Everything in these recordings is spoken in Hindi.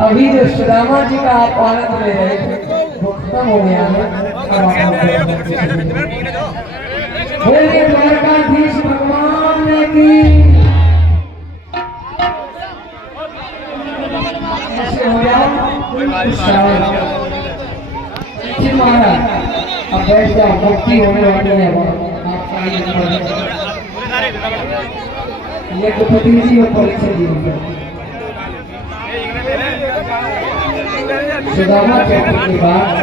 अभी जो सुदामा जी का आप आनंद ले रहे थे वो खत्म हो गया है। बोलिए द्वारकाधीश भगवान की। ऐसे हो गया महाराज, अब बैठ जाओ, मुक्ति होने वाली है। ये तो प्रतिनिधि और परीक्षा दी सुदामा चौथ के बाद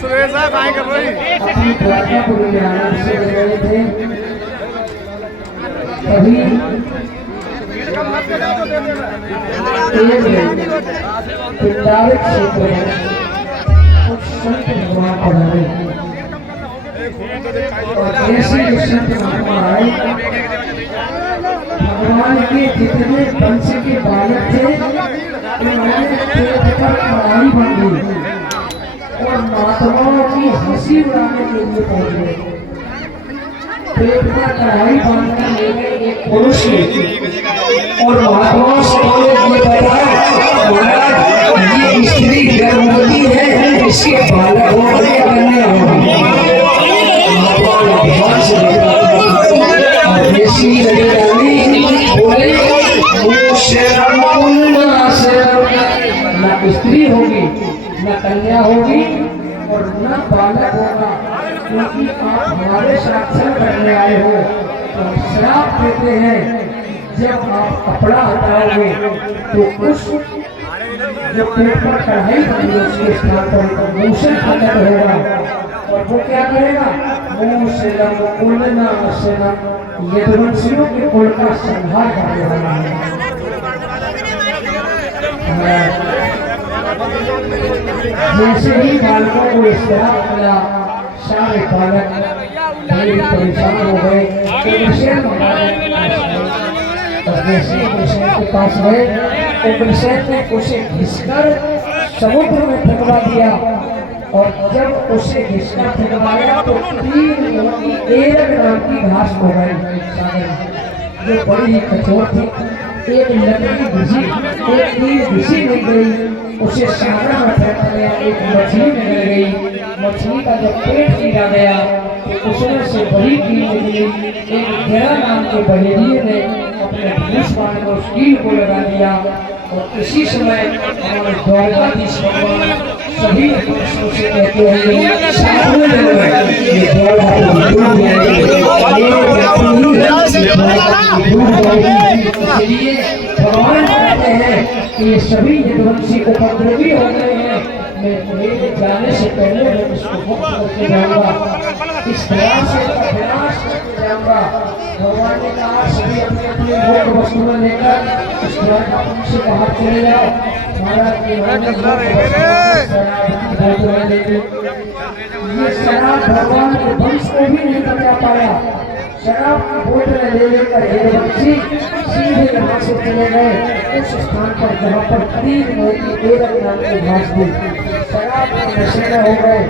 सुरेश साहब आए कर रही अपनी प्रार्थना पूरी आनंद से कर रहे थे। तभी पिंडारिक क्षेत्र में कुछ संत भगवान पधारे और ऐसे संत भगवान आए। भगवान के जितने वंश के बालक थे उन्होंने पेट पर कढ़ाई बन गई और महात्माओं की हंसी उड़ाने के लिए पहुंच गए। पेट पर कढ़ाई बांधकर ले गए एक पुरुष और महात्माओं से बोले, ये बताओ महाराज, ये स्त्री गर्भवती है, इसके बालक हो गए या कन्या हो गई? न स्त्री होगी, न कन्या होगी और न बालक होगा, क्योंकि आप हमारे साक्षात करने आए हो। तो श्राप देते हैं, जब आप कपड़ा हटाओगे तो उस जो पेट पर कढ़ाई बनी उसके स्थान पर मूषण प्रकट होगा और वो क्या करेगा? मूषणम कुलनाशनम, यदुवंशियों के कुल का संहार करने वाला है। जैसे ही बालकों को इस तरह मिला, सारे बालक बड़े परेशान हो गए। के पास गए, उग्रसेन ने उसे घिसकर समुद्र में फेंकवा दिया और जब उसे घिसकर फेंकवाया तो 3 मोटी एरग नाम की घास हो गई जो बड़ी ही कठोर थी। एक लकड़ी घिसी, एक तीर घिसी नहीं गई, उसे सागर में फेंका गया। एक मछली निकल गई, मछली का जब पेट चीरा गया तो उसमें से बड़ी कील निकली। एक घेरा नाम के बहेलिए ने अपने धनुष बाण को उस कील को लगा दिया और इसी समय हमारे द्वारकाधीश भगवान सभी पुरुषों से कहते हैं, इसलिए भगवान कहते हैं कि ये सभी यदुवंशी उपद्रवी हो गए हैं। मैं मेरे जाने से पहले मैं इसको मुक्त करके जाऊंगा, इस प्रयास से विनाश करके जाऊंगा। भगवान ने कहा, सभी अपने अपने भोग वस्तुएं लेकर इस द्वारकापुरी से बाहर चले जाओ। महाराज के ये शराब भगवान के वंश को भी नहीं बचा पाया। शराब की बोतलें ले लेकर यदुवंशी सीधे यहाँ से चले गए उस स्थान पर जहाँ पर 3 मोटी एरग नाम की घास थी। शराब के नशे में हो गए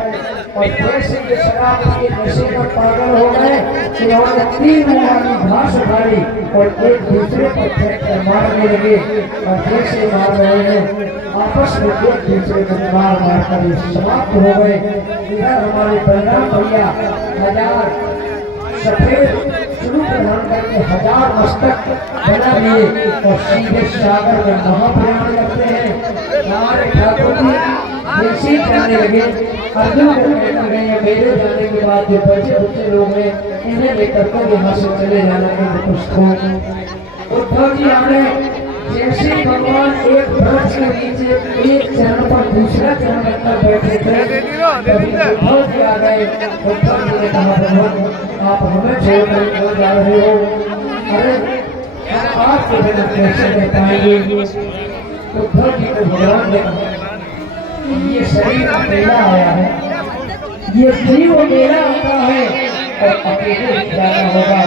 और जैसे ये शराब के नशे में पागल हो गए, उन्होंने 3 वाली घास उठाई और एक दूसरे पर फेंककर मारने लगे। और जैसे मार रहे हैं आपस में एक दूसरे को मार कर समाप्त हो गए। इधर हमारे बलराम भैया 1000 सफेद चुनु प्रदान करके 1000 मस्तक बना लिए और सीधे सागर में महाप्रयाण करते हैं। हमारे ठाकुर जी जैसे करने लगे, अर्जुन को कहने लगे, मेरे जाने के बाद जो बचे बच्चे लोग हैं इन्हें लेकर कर यहाँ से चले जाना है। उद्धव जी आए, जैसे भगवान एक वृक्ष के नीचे एक चरण पर दूसरा चरण रखकर बैठे थे, तभी उद्धव जी आ गए। उद्धव जी ने कहा, भगवान आप हमें छोड़कर क्यों जा रहे हो? अरे आपके बिना कैसे रह पाएंगे? उद्धव जी को भगवान ने कहा, ये शरीर अकेला आया है, ये जीव अकेला होता है और अकेले जाना होगा।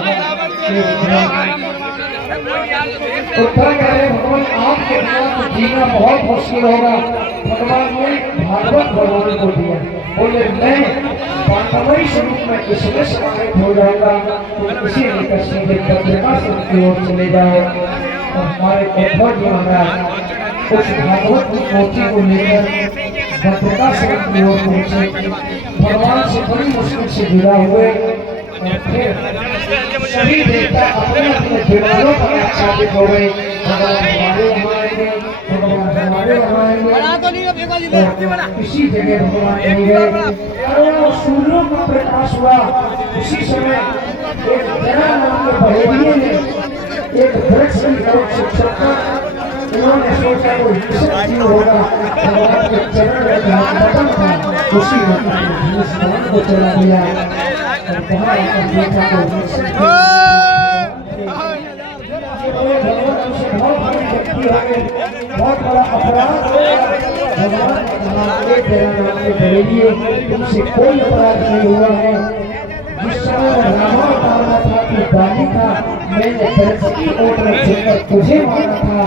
उद्धव कह रहे, भगवान आपके बिना तो जीना बहुत मुश्किल होगा। भगवान ने भागवत भगवान को दिया, बोले मैं पांडवई स्वरूप में इसमें समाहित हो जाएगा तो इसी लेकर सीधे भद्रकासुर की ओर चले जाओ। और हमारे उद्धव जी महाराज उस भागवत की पोथी को लेकर भद्रकासुर की ओर पहुंचे। भगवान से बड़ी मुश्किल से जुड़ा हुए और फिर सभी देवता अपने अपने दीवारों पर आच्छादित हो गए। भगवान हमारे यहाँ आएंगे, भगवान हमारे यहाँ आएंगे। तो इसी जगह भगवान नहीं गए और सूर्यों का प्रकाश हुआ। उसी समय एक जरा नाम के बहेलिये ने एक वृक्ष की तरफ से छपकर उन्होंने सोचा कोई विशेष जीव होगा। भगवान के चरण में जहाँ बटन था उसी में को चला दिया और बाहर आकर देखा तो बहुत बड़ी व्यक्ति हो गए, बहुत बड़ा अपराध हो गया। भगवान ने कहा एक तेरा नाम के बहेलिये तुमसे कोई अपराध नहीं हुआ है। जिस समय रावण मारना था तू बाली था, मैंने वृक्ष की ओट में झुककर तुझे मारा था।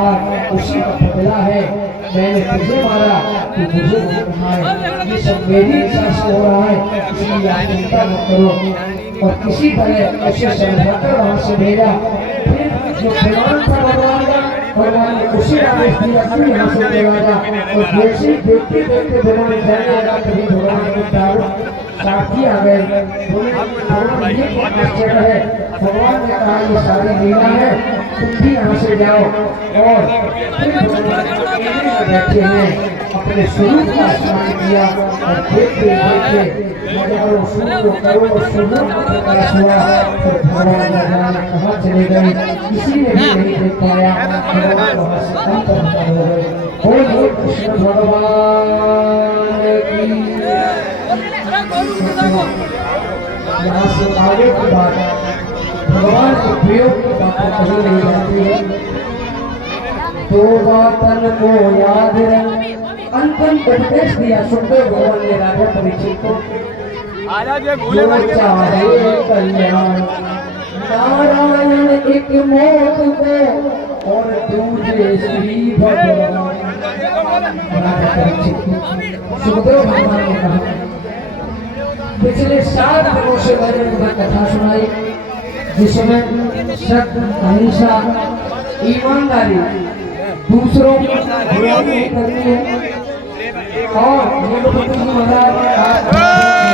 आज उसी का बदला है, मैंने तुझे मारा तू मुझे मार रहा है। ये सब मेरी इच्छा से हो रहा है, इसलिए आप चिंता मत करो। और किसी तरह उसे समझाकर वहां से भेजा। फिर जो विमान था भगवान ने उसी आदेश दिया कि यहाँ से भेजा। और जैसे देखते देखते विमान जाने लगा तभी भगवान को दारू साथी आ गए। भगवान ये आश्चर्य है। भगवान ने कहा ये सारी लीला है, तुम भी यहाँ से जाओ। और फिर भगवान बैठे हैं अपने स्वरूप का स्मरण किया और देखते देखते हजारों सूर्यों करोड़ों सूर्यों का प्रकाश हुआ। फिर भगवान कहाँ चले गए किसी ने भी नहीं देख पाया। भगवान वहाँ से अंतर हो गए। बोलिए कृष्ण भगवान की। यहाँ से आगे की बात भगवान के प्रयोग की बातें कही नहीं जाती है। दो बातन को याद रख अंतिम उपदेश दिया सुखदेव भगवान ने राजा परीक्षित को। जो चाहे कल्याण नारायण एक मौत को और दूसरे श्री भगवान। राजा परीक्षित सुखदेव भगवान ने कहा पिछले 7 दिनों से मैंने तुम्हें कथा सुनाई जिसमें सत्य अहिंसा ईमानदारी दूसरों की बुराई नहीं करनी है। और ये महाराज